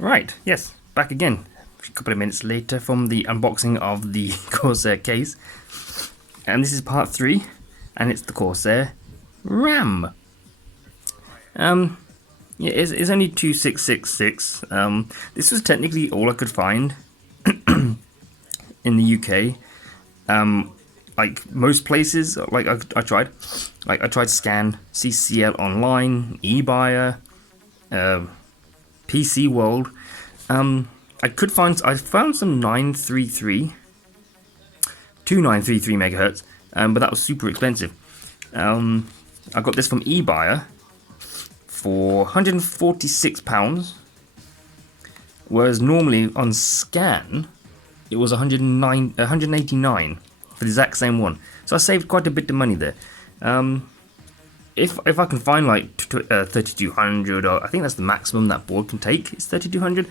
Right, yes, back again. A couple of minutes later from the unboxing of the Corsair case. And this is part 3, and it's the Corsair RAM. Yeah, it's only 2666. This was technically all I could find in the UK. Like most places, like I tried. Like I tried to scan CCL Online, eBuyer, PC World. I found some 933, 2933 megahertz, but that was super expensive. I got this from eBuyer for £146, whereas normally on scan it was 189 for the exact same one. So I saved quite a bit of money there. If I can find like 3200, or I think that's the maximum that board can take, it's 3200.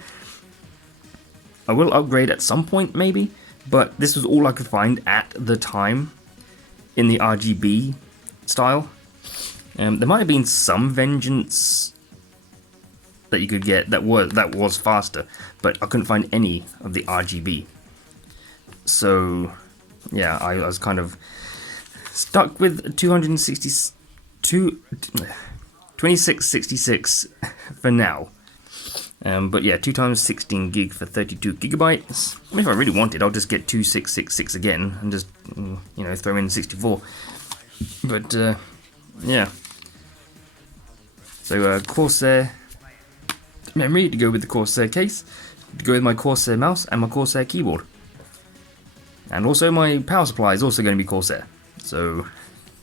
I will upgrade at some point maybe, but this was all I could find at the time in the RGB style. There might have been some Vengeance that you could get that was faster, but I couldn't find any of the RGB. So yeah, I was kind of stuck with 2666 for now. But yeah, 2 times 16 gig for 32 gigabytes. If I really wanted, I'll just get 2666 again and just throw in 64. But yeah. So Corsair memory to go with the Corsair case, to go with my Corsair mouse and my Corsair keyboard. And also my power supply is also going to be Corsair. So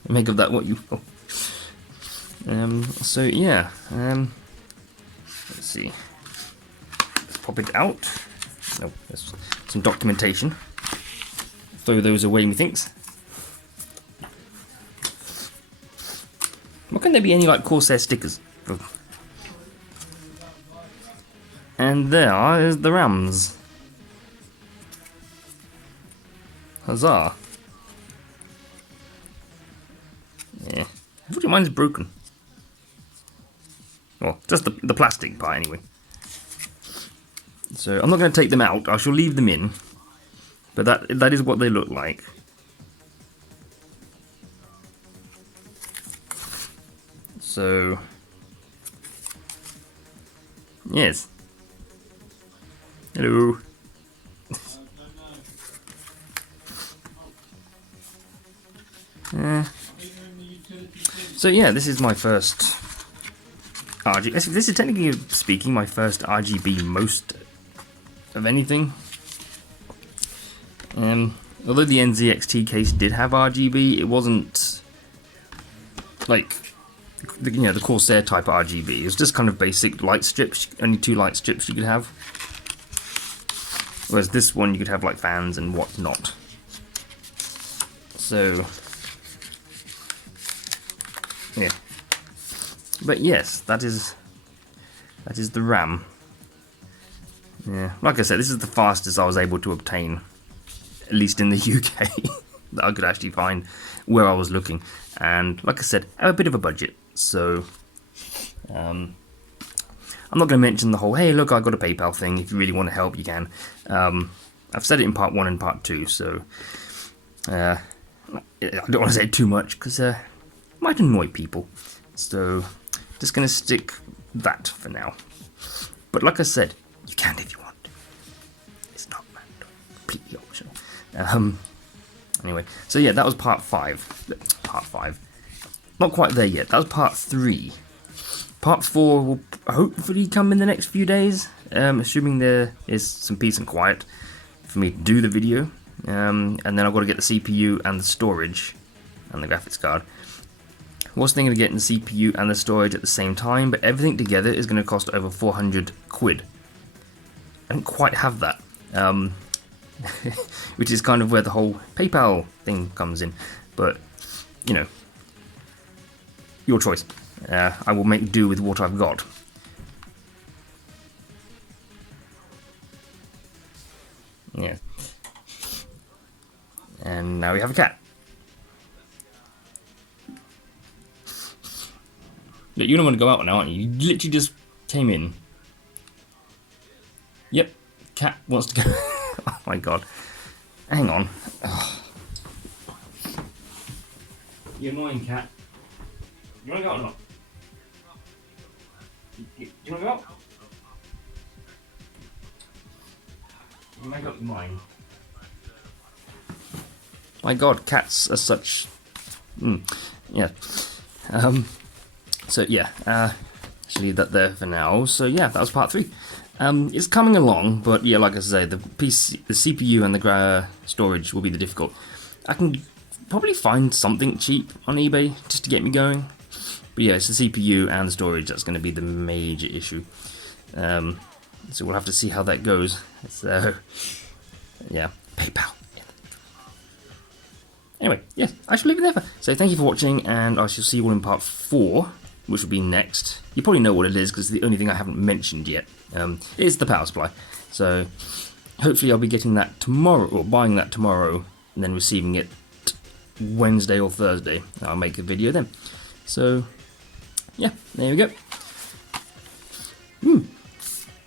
make of that what you will. So yeah. Let's see. Let's pop it out. Nope, there's some documentation. Throw those away, methinks. Why can't there be any like Corsair stickers? And there's the RAMs. Huzzah. Yeah. I thought mine's broken. Well, just the plastic part anyway. So I'm not going to take them out. I shall leave them in. But that is what they look like. So yes. Hello. So yeah, this is my first RGB. This is technically speaking my first RGB most of anything. Although the NZXT case did have RGB, it wasn't like the Corsair type RGB. It was just kind of basic light strips, only 2 light strips you could have. Whereas this one you could have like fans and whatnot. So yeah. But yes, that is the RAM. Yeah, like I said, this is the fastest I was able to obtain, at least in the UK, that I could actually find where I was looking. And like I said, I have a bit of a budget, so I'm not going to mention the whole, hey look, I got a PayPal thing, if you really want to help you can. I've said it in part 1 and part 2, so I don't want to say it too much, because it might annoy people. So just going to stick that for now. But like I said, you can if you want. It's not mandatory, completely optional. Anyway, so yeah, that was part 5. Part 5. Not quite there yet. That was part 3. Part 4 will hopefully come in the next few days, assuming there is some peace and quiet for me to do the video. And then I've got to get the CPU and the storage and the graphics card. I was thinking of getting the CPU and the storage at the same time, but everything together is going to cost over 400 quid. I don't quite have that, which is kind of where the whole PayPal thing comes in. But, your choice. I will make do with what I've got. Yeah. And now we have a cat. Look, you don't want to go out now, aren't you? You literally just came in. Yep, cat wants to go. Oh my god. Hang on. Ugh. You annoying cat. You wanna go or not? You wanna go? You make up your mind. My god, cats are such... yeah. So yeah, just leave that there for now. So yeah, that was part 3. It's coming along, but yeah, like I say, the CPU and the storage will be the difficult. I can probably find something cheap on eBay just to get me going. But yeah, it's the CPU and the storage that's going to be the major issue. So we'll have to see how that goes. So yeah, PayPal. Anyway, yes, I shall leave it there. So thank you for watching, and I shall see you all in part 4, which will be next. You probably know what it is, because it's the only thing I haven't mentioned yet. It's the power supply. So hopefully I'll be getting that tomorrow, or buying that tomorrow, and then receiving it Wednesday or Thursday. I'll make a video then. So yeah, there we go.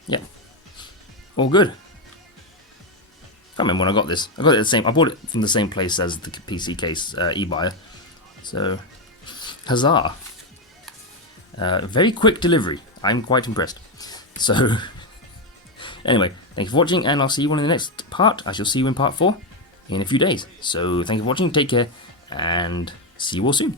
Yeah, all good. I can't remember when I got this. I got it the same. I bought it from the same place as the PC case, eBuyer. So, huzzah! Very quick delivery. I'm quite impressed. So, anyway, thank you for watching, and I'll see you all in the next part. I shall see you in part 4 in a few days. So, thank you for watching. Take care, and see you all soon.